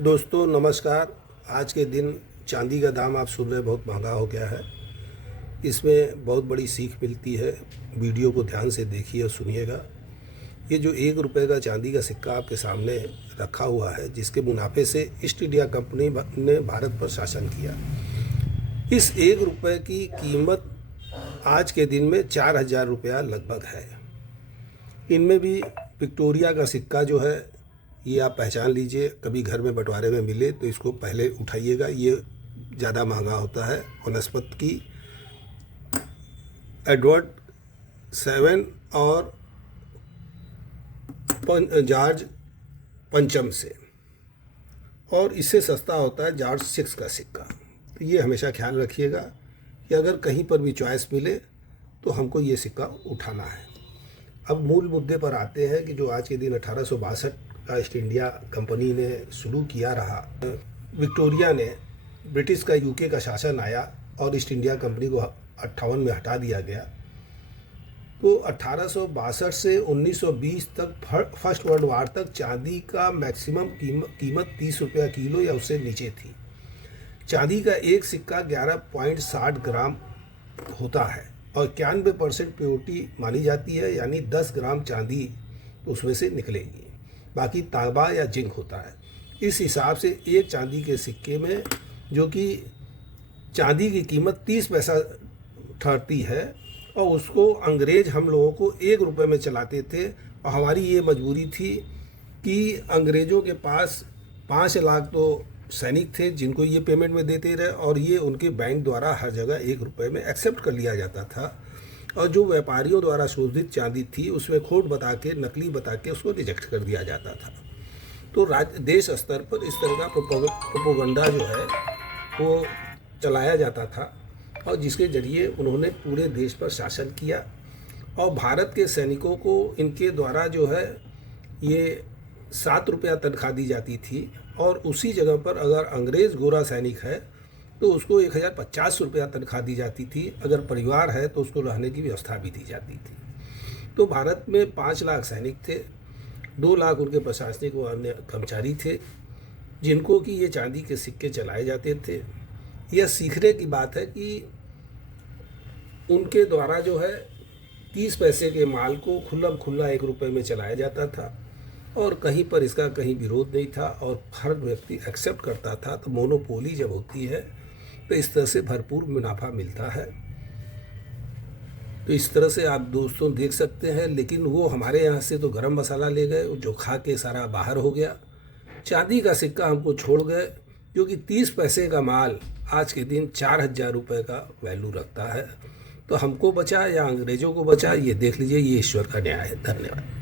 दोस्तों नमस्कार। आज के दिन चांदी का दाम आप सुन रहे बहुत महंगा हो गया है। इसमें बहुत बड़ी सीख मिलती है। वीडियो को ध्यान से देखिए और सुनिएगा। ये जो 1 रुपये का चांदी का सिक्का आपके सामने रखा हुआ है, जिसके मुनाफे से ईस्ट इंडिया कंपनी ने भारत पर शासन किया, इस 1 रुपये की कीमत आज के दिन में 4,000 रुपया लगभग है। इनमें भी विक्टोरिया का सिक्का जो है, ये आप पहचान लीजिए। कभी घर में बंटवारे में मिले तो इसको पहले उठाइएगा, ये ज़्यादा महंगा होता है। वनस्पत की एडवर्ड 7 और जॉर्ज पंचम से, और इससे सस्ता होता है जॉर्ज 6 का सिक्का। तो ये हमेशा ख्याल रखिएगा कि अगर कहीं पर भी चॉइस मिले तो हमको ये सिक्का उठाना है। अब मूल मुद्दे पर आते हैं कि जो आज के दिन 1862 का ईस्ट इंडिया कंपनी ने शुरू किया रहा। विक्टोरिया ने, ब्रिटिश का यूके का शासन आया और ईस्ट इंडिया कंपनी को 58 में हटा दिया गया। तो 1862 से 1920 तक, फर्स्ट वर्ल्ड वार तक, चांदी का मैक्सिमम कीमत 30 रुपया किलो या उससे नीचे थी। चांदी का एक सिक्का 11.60 ग्राम होता है और 91% प्योरिटी मानी जाती है, यानी 10 ग्राम चांदी उसमें से निकलेगी, बाकी तांबा या जिंक होता है। इस हिसाब से एक चांदी के सिक्के में, जो कि चांदी की कीमत 30 पैसा ठहरती है, और उसको अंग्रेज हम लोगों को 1 रुपये में चलाते थे। और हमारी ये मजबूरी थी कि अंग्रेज़ों के पास 5 लाख तो सैनिक थे जिनको ये पेमेंट में देते रहे, और ये उनके बैंक द्वारा हर जगह 1 रुपये में एक्सेप्ट कर लिया जाता था। और जो व्यापारियों द्वारा शोधित चांदी थी उसमें खोट बता के, नकली बता के उसको रिजेक्ट कर दिया जाता था। तो देश स्तर पर इस तरह का प्रोपोगंडा जो है वो चलाया जाता था, और जिसके जरिए उन्होंने पूरे देश पर शासन किया। और भारत के सैनिकों को इनके द्वारा जो है ये 7 रुपया तनख्वाह दी जाती थी, और उसी जगह पर अगर अंग्रेज़ गोरा सैनिक है तो उसको 1050 रुपया तनख्वाह दी जाती थी। अगर परिवार है तो उसको रहने की व्यवस्था भी दी जाती थी। तो भारत में 5 लाख सैनिक थे, 2 लाख उनके प्रशासनिक व अन्य कर्मचारी थे, जिनको कि ये चांदी के सिक्के चलाए जाते थे। यह सीखने की बात है कि उनके द्वारा जो है 30 पैसे के माल को खुल्ला 1 रुपये में चलाया जाता था, और कहीं पर इसका कहीं विरोध नहीं था, और हर व्यक्ति एक्सेप्ट करता था। तो मोनोपोली जब होती है तो इस तरह से भरपूर मुनाफा मिलता है। तो इस तरह से आप दोस्तों देख सकते हैं। लेकिन वो हमारे यहाँ से तो गरम मसाला ले गए, जो खा के सारा बाहर हो गया। चांदी का सिक्का हमको छोड़ गए, जो कि 30 पैसे का माल आज के दिन 4,000 रुपये का वैल्यू रखता है। तो हमको बचा या अंग्रेज़ों को बचा, ये देख लीजिए। ये ईश्वर का न्याय है। धन्यवाद।